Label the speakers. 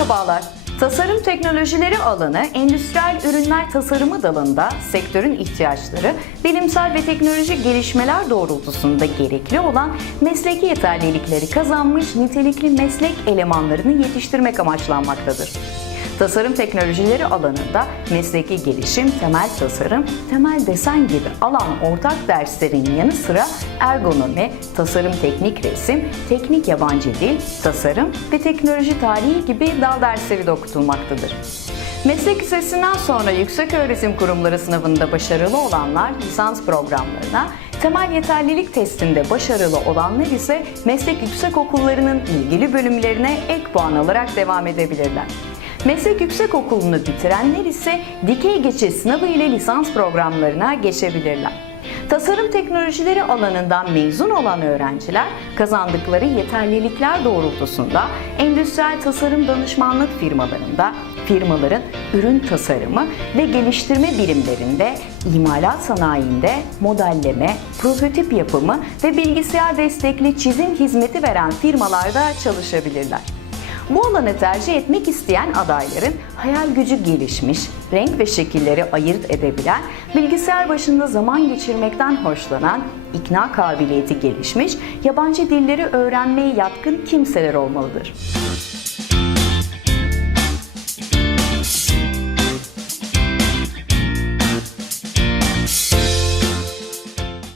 Speaker 1: Merhabalar. Tasarım teknolojileri alanı endüstriyel ürünler tasarımı dalında sektörün ihtiyaçları, bilimsel ve teknolojik gelişmeler doğrultusunda gerekli olan mesleki yeterlilikleri kazanmış nitelikli meslek elemanlarını yetiştirmek amaçlanmaktadır. Tasarım teknolojileri alanında mesleki gelişim, temel tasarım, temel desen gibi alan ortak derslerin yanı sıra ergonomi, tasarım teknik resim, teknik yabancı dil, tasarım ve teknoloji tarihi gibi dal dersleri de okutulmaktadır. Meslek lisesinden sonra yüksek öğretim kurumları sınavında başarılı olanlar lisans programlarına, temel yeterlilik testinde başarılı olanlar ise meslek yüksek okullarının ilgili bölümlerine ek puan alarak devam edebilirler. Meslek yüksekokulunu bitirenler ise dikey geçiş sınavı ile lisans programlarına geçebilirler. Tasarım teknolojileri alanından mezun olan öğrenciler kazandıkları yeterlilikler doğrultusunda endüstriyel tasarım danışmanlık firmalarında, firmaların ürün tasarımı ve geliştirme birimlerinde, imalat sanayinde modelleme, prototip yapımı ve bilgisayar destekli çizim hizmeti veren firmalarda çalışabilirler. Bu alanı tercih etmek isteyen adayların hayal gücü gelişmiş, renk ve şekilleri ayırt edebilen, bilgisayar başında zaman geçirmekten hoşlanan, ikna kabiliyeti gelişmiş, yabancı dilleri öğrenmeye yatkın kimseler olmalıdır.